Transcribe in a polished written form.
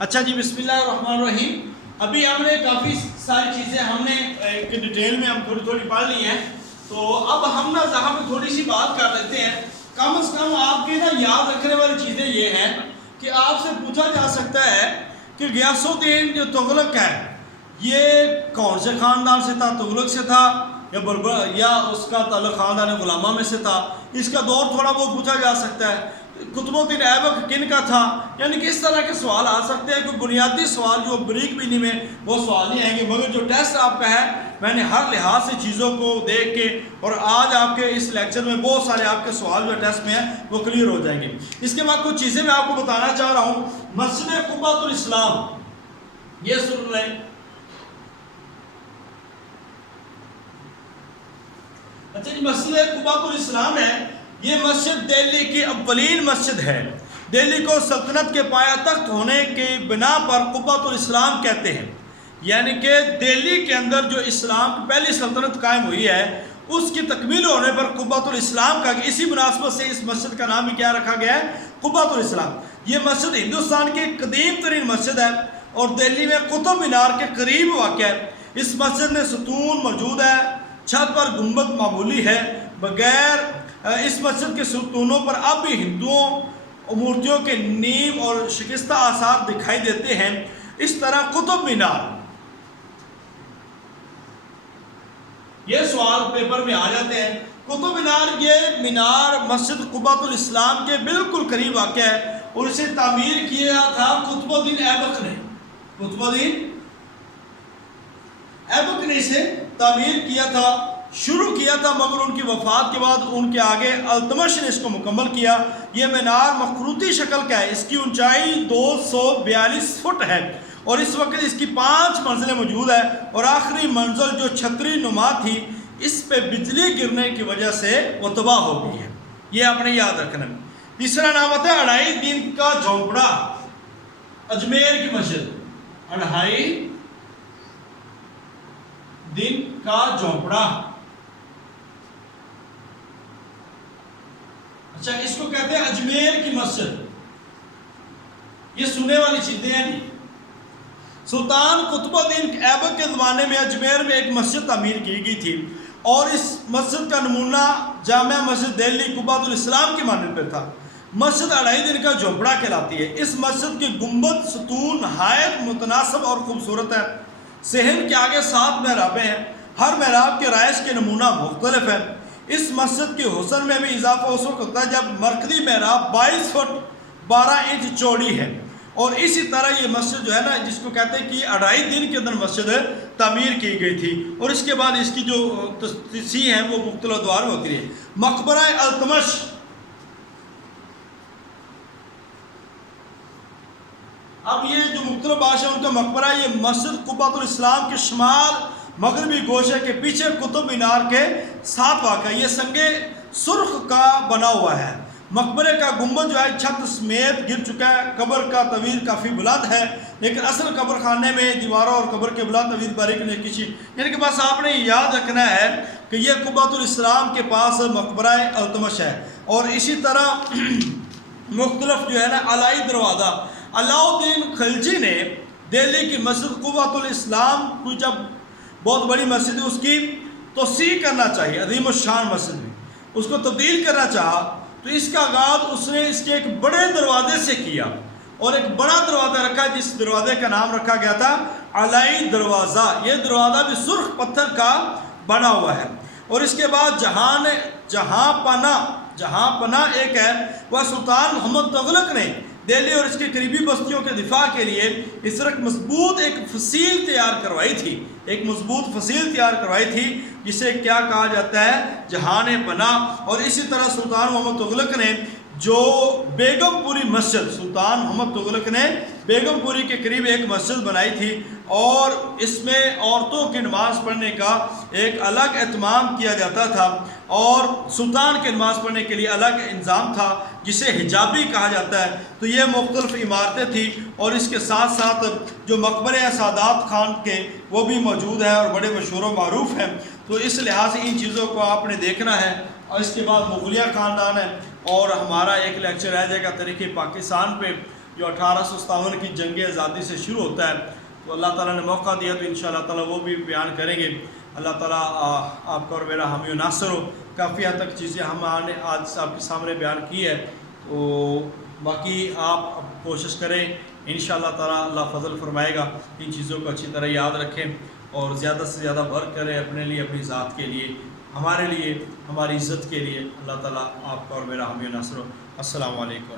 اچھا جی، بسم اللہ الرحمن الرحیم۔ ابھی ہم نے کافی ساری چیزیں ہم نے ڈیٹیل میں ہم تھوڑی پڑھ لی ہیں، تو اب ہم نا یہاں پہ تھوڑی سی بات کر لیتے ہیں۔ کم از کم آپ کے نا یاد رکھنے والی چیزیں یہ ہیں کہ آپ سے پوچھا جا سکتا ہے کہ غیاث الدین جو تغلق ہے یہ کون سے خاندان سے تھا؟ تغلق سے تھا یا اس کا تعلق خاندان غلامہ میں سے تھا؟ اس کا دور تھوڑا بہت پوچھا جا سکتا ہے۔ قطب الدین ایبک کن کا تھا؟ یعنی کہ اس طرح کے سوال آ سکتے ہیں کہ بنیادی سوال جو بریک بینی میں وہ سوال نہیں آئیں گے، مگر جو ٹیسٹ آپ کا ہے میں نے ہر لحاظ سے چیزوں کو دیکھ کے، اور آج آپ کے اس لیکچر میں بہت سارے آپ کے سوال جو ٹیسٹ میں ہیں وہ کلیئر ہو جائیں گے۔ اس کے بعد کچھ چیزیں میں آپ کو بتانا چاہ رہا ہوں۔ مسجد قبۃ الاسلام، یہ سن لیں۔ اچھا جی، مسجد قبۃ الاسلام ہے، یہ مسجد دہلی کی اولین مسجد ہے۔ دہلی کو سلطنت کے پایہ تخت ہونے کی بنا پر قبۃ الاسلام کہتے ہیں، یعنی کہ دہلی کے اندر جو اسلام کی پہلی سلطنت قائم ہوئی ہے اس کی تکمیل ہونے پر قبۃ الاسلام کا، اسی مناسبت سے اس مسجد کا نام بھی کیا رکھا گیا ہے؟ قبۃ الاسلام۔ یہ مسجد ہندوستان کی قدیم ترین مسجد ہے اور دہلی میں قطب مینار کے قریب واقع ہے۔ اس مسجد میں ستون موجود ہے، چھت پر گنبد معمولی ہے۔ بغیر اس مسجد کے ستونوں پر اب بھی ہندوؤں مورتیوں کے نیم اور شکستہ آثار دکھائی دیتے ہیں۔ اس طرح قطب مینار، یہ سوال پیپر میں آ جاتے ہیں۔ قطب مینار، یہ مینار مسجد قبۃ الاسلام کے بالکل قریب واقع ہے اور اسے تعمیر کیا تھا قطب الدین ایبک نے۔ قطب الدین ایبک نے اسے تعمیر کیا تھا، شروع کیا تھا، مگر ان کی وفات کے بعد ان کے آگے التمش نے اس کو مکمل کیا۔ یہ مینار مخروطی شکل کا ہے، اس کی اونچائی 242 فٹ ہے اور اس وقت اس کی 5 منزلیں موجود ہے، اور آخری منزل جو چھتری نما تھی اس پہ بجلی گرنے کی وجہ سے وہ تباہ ہو گئی ہے۔ یہ آپ نے یاد رکھنا ہے۔ تیسرا نام آتا ہے اڑائی دن کا جھونپڑا، اجمیر کی مسجد۔ اڑائی دن کا جھونپڑا، اچھا اس کو کہتے ہیں اجمیر کی مسجد۔ یہ سننے والی چیزیں ہیں نہیں۔ سلطان قطب الدین ایبک کے زمانے میں اجمیر میں ایک مسجد تعمیر کی گئی تھی اور اس مسجد کا نمونہ جامع مسجد دہلی قبۃ الاسلام کی مانند پہ تھا۔ مسجد اڑائی دن کا جھونپڑا کہلاتی ہے۔ اس مسجد کی گنبد ستون نہایت متناسب اور خوبصورت ہے۔ صحن کے آگے 7 محرابیں ہیں، ہر محراب کے رائش کے نمونہ مختلف ہے۔ اس مسجد کے حسن میں بھی اضافہ اس وقت ہوتا ہے جب مرکزی محراب 22 فٹ 12 انچ چوڑی ہے، اور اسی طرح یہ مسجد جو ہے نا، جس کو کہتے ہیں کہ اڑائی دن کے اندر مسجد تعمیر کی گئی تھی، اور اس کے بعد اس کی جو تصحیح ہے وہ مختلف ادوار میں ہوتی ہے۔ مقبرہ التمش، اب یہ جو مختلف بادشاہ ان کا مقبرہ، یہ مسجد قبۃ الاسلام کے شمال مغربی گوشے کے پیچھے قطب مینار کے ساتھ واقع، یہ سنگ سرخ کا بنا ہوا ہے۔ مقبرے کا گنبد جو ہے چھت سمیت گر چکا ہے۔ قبر کا طویل کافی بلند ہے، لیکن اصل قبر خانے میں دیواروں اور قبر کے بلند طویل باریک نے کسی، یعنی کہ بس آپ نے یاد رکھنا ہے کہ یہ قبۃ الاسلام کے پاس مقبرہ التمش ہے۔ اور اسی طرح مختلف جو ہے نا علائی دروازہ، علاء الدین خلجی نے دہلی کی مسجد قبۃ الاسلام کو، جب بہت بڑی مسجد ہے، اس کی توسیع کرنا چاہیے، عظیم الشان مسجد میں اس کو تبدیل کرنا چاہا، تو اس کا آغاز اس نے اس کے ایک بڑے دروازے سے کیا اور ایک بڑا دروازہ رکھا جس دروازے کا نام رکھا گیا تھا علائی دروازہ۔ یہ دروازہ بھی سرخ پتھر کا بنا ہوا ہے۔ اور اس کے بعد جہاں پناہ ایک ہے، وہ سلطان محمد تغلق نے دہلی اور اس کے قریبی بستیوں کے دفاع کے لیے اس طرح مضبوط ایک فصیل تیار کروائی تھی، جسے کیا کہا جاتا ہے؟ جہان پناہ۔ اور اسی طرح سلطان محمد تغلق نے جو بیگم پوری مسجد، سلطان محمد تغلق نے بیگم پوری کے قریب ایک مسجد بنائی تھی، اور اس میں عورتوں کی نماز پڑھنے کا ایک الگ اہتمام کیا جاتا تھا، اور سلطان کے نماز پڑھنے کے لیے الگ انظام تھا جسے حجابی کہا جاتا ہے۔ تو یہ مختلف عمارتیں تھیں، اور اس کے ساتھ ساتھ جو مقبرے ہیں سادات خان کے وہ بھی موجود ہے اور بڑے مشہور و معروف ہیں۔ تو اس لحاظ سے ان چیزوں کو آپ نے دیکھنا ہے۔ اور اس کے بعد مغلیہ خاندان ہے، اور ہمارا ایک لیکچر رہ جائے گا تاریخ پاکستان پہ، جو 1857 کی جنگ آزادی سے شروع ہوتا ہے، تو اللہ تعالیٰ نے موقع دیا تو انشاءاللہ تعالیٰ وہ بھی بیان کریں گے۔ اللہ تعالیٰ آپ کا اور میرا حامی و ناصر ہو۔ کافی حد تک چیزیں ہم نے آج آپ کے سامنے بیان کی ہے، تو باقی آپ کوشش کریں، انشاءاللہ تعالیٰ اللہ فضل فرمائے گا۔ ان چیزوں کو اچھی طرح یاد رکھیں اور زیادہ سے زیادہ ورک کریں اپنے لیے، اپنی ذات کے لیے، ہمارے لیے، ہماری عزت کے لیے۔ اللہ تعالیٰ آپ کا اور میرا حامی و ناصر ہو۔ السلام علیکم۔